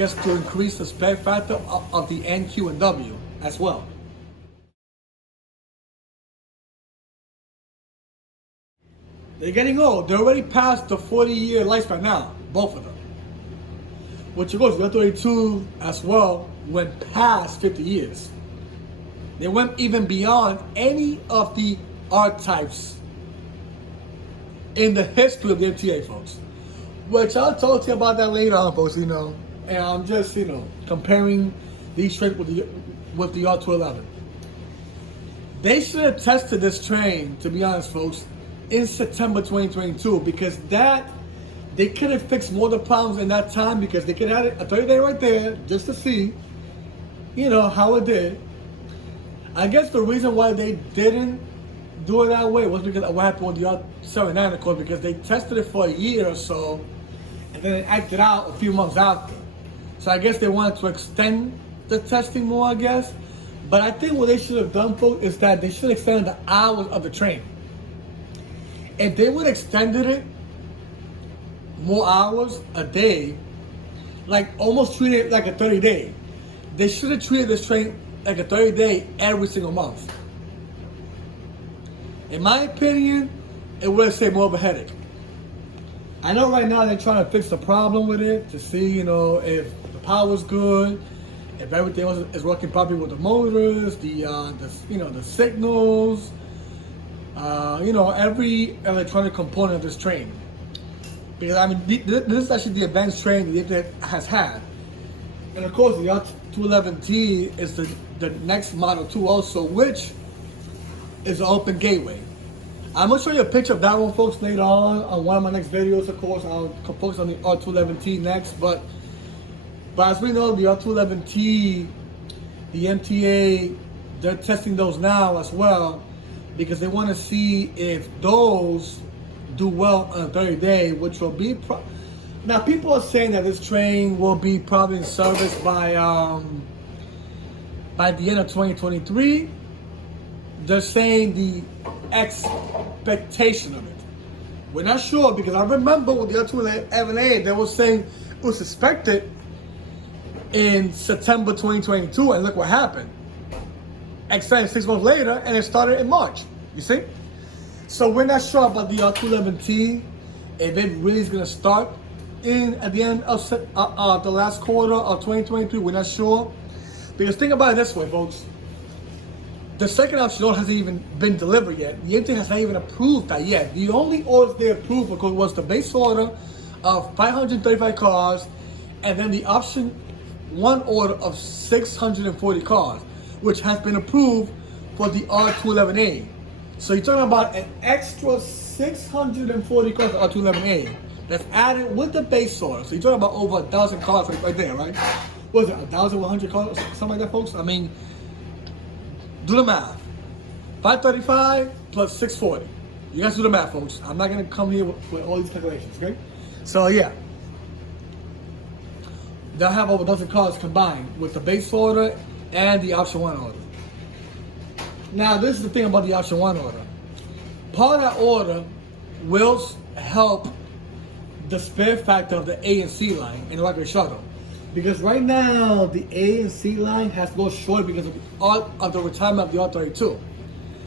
guess to increase the spare factor of the NQ and W as well. They're getting old. They're already past the 40-year lifespan now, both of them. Which of course, the R212 as well went past 50 years. They went even beyond any of the R-types in the history of the MTA, folks. Which I'll talk to you about that later on, folks, And I'm just, comparing these trains with the R211. They should have tested this train, to be honest, folks, in September 2022, because they could have fixed more of the problems in that time, because they could have had a 30-day right there just to see, how it did. I guess the reason why they didn't do it that way was because of what happened with the R79, of course, because they tested it for a year or so, and then it acted out a few months after. So I guess they wanted to extend the testing more, I guess. But I think what they should have done, folks, is that they should have extended the hours of the train. If they would have extended it more hours a day, like almost treat it like a 30-day, they should have treated this train like a 30-day every single month. In my opinion, it would have saved more of a headache. I know right now they're trying to fix the problem with it to see, if the power's good, if everything else is working properly with the motors, the signals, every electronic component of this train. Because this is actually the advanced train the Internet has had. And of course, the R211T is the next Model 2 also, which is an open gateway. I'm going to show you a picture of that one, folks, later on one of my next videos, of course. I'll focus on the R211T next. But as we know, the R211T, the MTA, they're testing those now as well, because they want to see if those do well on a 30-day, which will be... Now, people are saying that this train will be probably in service by the end of 2023. They're saying the expectation of it. We're not sure, because I remember with the R211A, they were saying it was expected in September 2022, and look what happened. Extended 6 months later, and it started in March. You see? So we're not sure about the R211T, if it really is going to start at the end of the last quarter of 2023. We're not sure. Because think about it this way, folks. The second option order hasn't even been delivered yet. The MTA has not even approved that yet. The only orders they approved, of course, was the base order of 535 cars, and then the option 1 order of 640 cars, which has been approved for the R211A. So you're talking about an extra 640 cars for R211A that's added with the base order. So you're talking about over 1,000 cars right there, right? What is it, 1,100 cars, something like that, folks? I mean, do the math. 535 plus 640. You guys do the math, folks. I'm not going to come here with all these calculations, okay? So, yeah. They'll have over 1,000 cars combined with the base order and the option 1 order. Now, this is the thing about the option 1 order. Part of that order will help the spare factor of the A and C line in the Rockaway shuttle. Because right now, the A and C line has go short because of the retirement of the R32.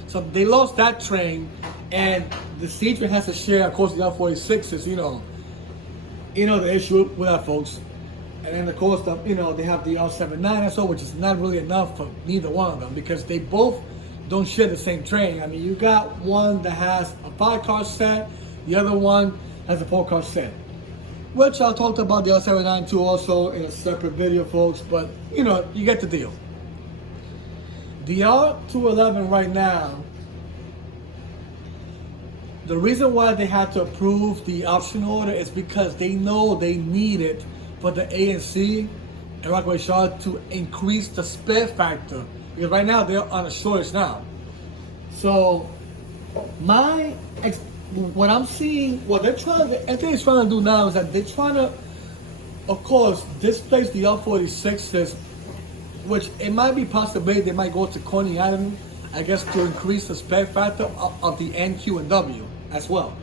So they lost that train, and the C train has to share, of course, the R46s, the issue with that, folks. And then, of course, they have the R79 or so, which is not really enough for neither one of them, because they both don't share the same train. I mean, you got one that has a 5-car set, the other one has a 4-car set. Which I'll talk about the R79 too also in a separate video, folks, but you get the deal. The R211 right now, the reason why they had to approve the option order is because they know they need it for the A and C and Rockaway shuttle to increase the spare factor, because right now they're on a shortage now. So what I'm seeing, what they're trying to do now is that they're trying to, of course, displace the L46s, which it might be possible they might go to Coney Island, I guess, to increase the spare factor of the NQ and W as well.